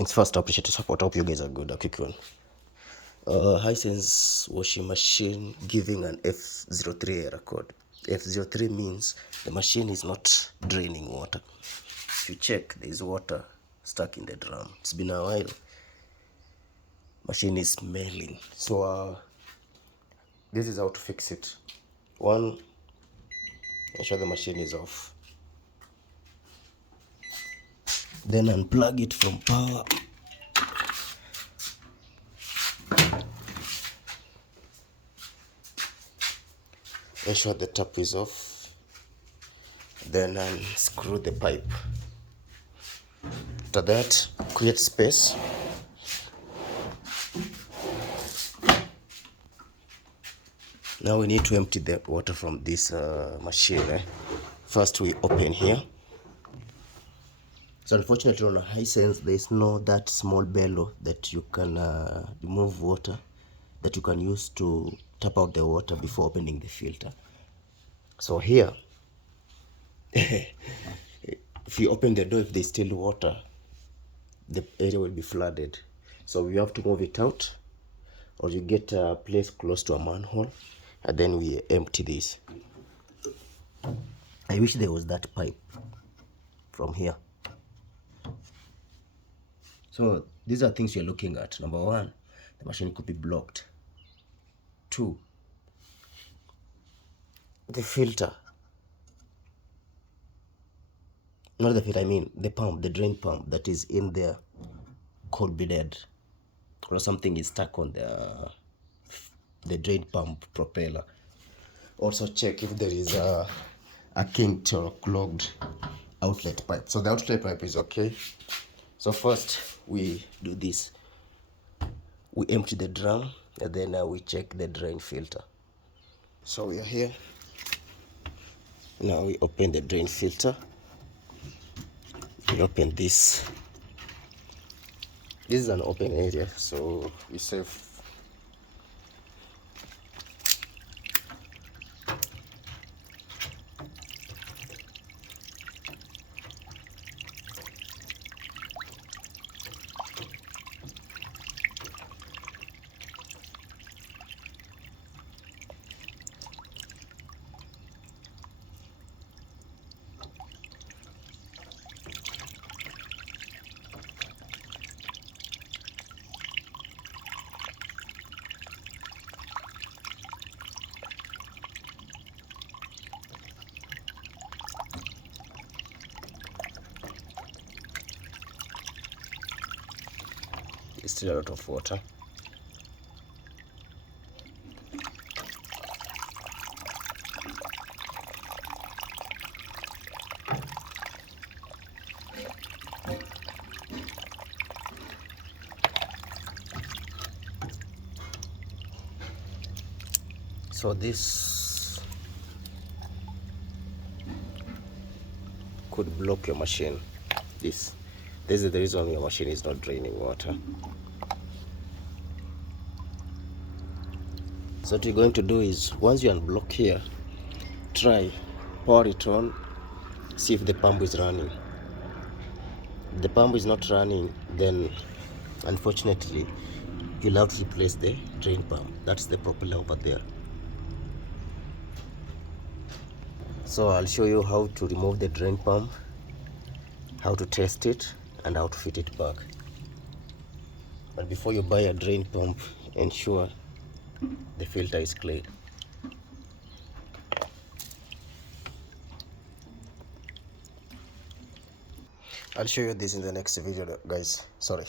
things first, I appreciate your support. I hope you guys are good. A quick one. Hisence washing machine giving an F03 error code. F03 means the machine is not draining water. If you check, there is water stuck in the drum. It's been a while. Machine is smelling. So this is how to fix it. One, ensure the machine is off. Then unplug it from power. Ensure the tap is off. Then unscrew the pipe. After that, create space. Now we need to empty the water from this machine. First we open here. So unfortunately on a Hisence there is no that small bellow that you can remove water, that you can use to tap out the water before opening the filter. So here, if you open the door, if there's still water, the area will be flooded. So we have to move it out, or you get a place close to a manhole, and then we empty this. I wish there was that pipe from here. So these are things you're looking at. Number one, the machine could be blocked. Two, the filter. Not the filter, I mean the pump, the drain pump that is in there could be dead. Or something is stuck on the drain pump propeller. Also check if there is a kinked or clogged outlet pipe. So the outlet pipe is okay. So first we do this. We empty the drum and then we check the drain filter. So we are here. Now we open the drain filter. We open this. This is an open area, so we save. It's still a lot of water. So this could block your machine. This is the reason your machine is not draining water. So what you're going to do is, once you unblock here, try power it on, see if the pump is running. If the pump is not running, then unfortunately you'll have to replace the drain pump. That's the propeller over there. So I'll show you how to remove the drain pump, how to test it, and how to fit it back. But before you buy a drain pump, ensure the filter is clean. I'll show you this in the next video, guys. Sorry.